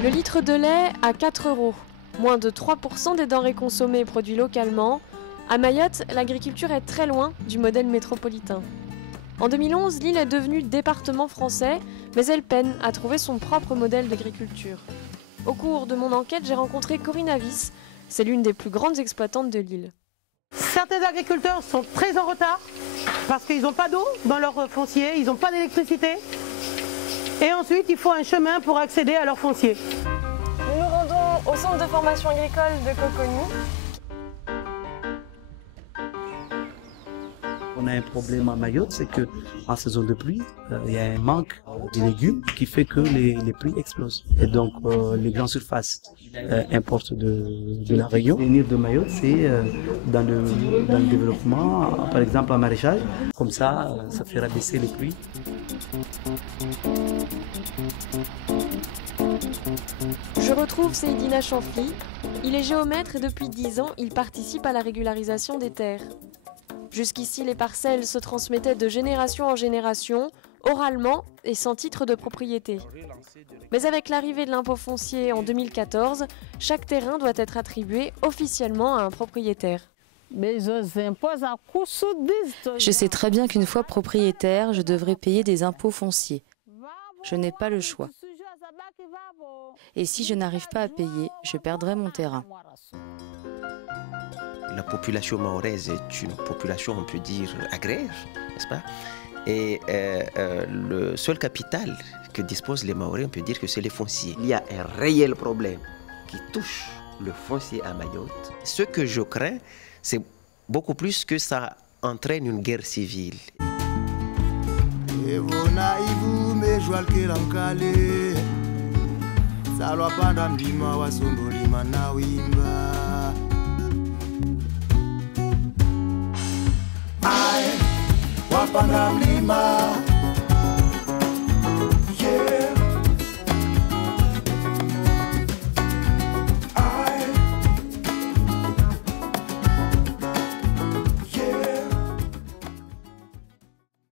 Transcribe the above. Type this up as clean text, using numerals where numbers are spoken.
Le litre de lait à 4 €. Moins de 3% des denrées consommées produits localement. À Mayotte, l'agriculture est très loin du modèle métropolitain. En 2011, l'île est devenue département français, mais elle peine à trouver son propre modèle d'agriculture. Au cours de mon enquête, j'ai rencontré Corinne Avis. C'est l'une des plus grandes exploitantes de l'île. Certains agriculteurs sont très en retard parce qu'ils n'ont pas d'eau dans leur foncier, ils n'ont pas d'électricité. Et ensuite, il faut un chemin pour accéder à leur foncier. Nous nous rendons au centre de formation agricole de Coconi. On a un problème à Mayotte, c'est qu'en saison de pluie, il y a un manque de légumes qui fait que les prix explosent. Et donc, les grandes surfaces importent de la région. L'avenir de Mayotte, c'est dans le développement, par exemple en maraîchage. Comme ça fera baisser les prix. Je retrouve Seydina Chanfli. Il est géomètre et depuis 10 ans, il participe à la régularisation des terres. Jusqu'ici, les parcelles se transmettaient de génération en génération, oralement et sans titre de propriété. Mais avec l'arrivée de l'impôt foncier en 2014, chaque terrain doit être attribué officiellement à un propriétaire. Je sais très bien qu'une fois propriétaire, je devrais payer des impôts fonciers. Je n'ai pas le choix. Et si je n'arrive pas à payer, je perdrai mon terrain. La population mahoraise est une population, on peut dire, agraire, n'est-ce pas? Et le seul capital que disposent les Mahorais, on peut dire que c'est les fonciers. Il y a un réel problème qui touche le foncier à Mayotte. Ce que je crains, c'est beaucoup plus que ça entraîne une guerre civile. Wapanda mlima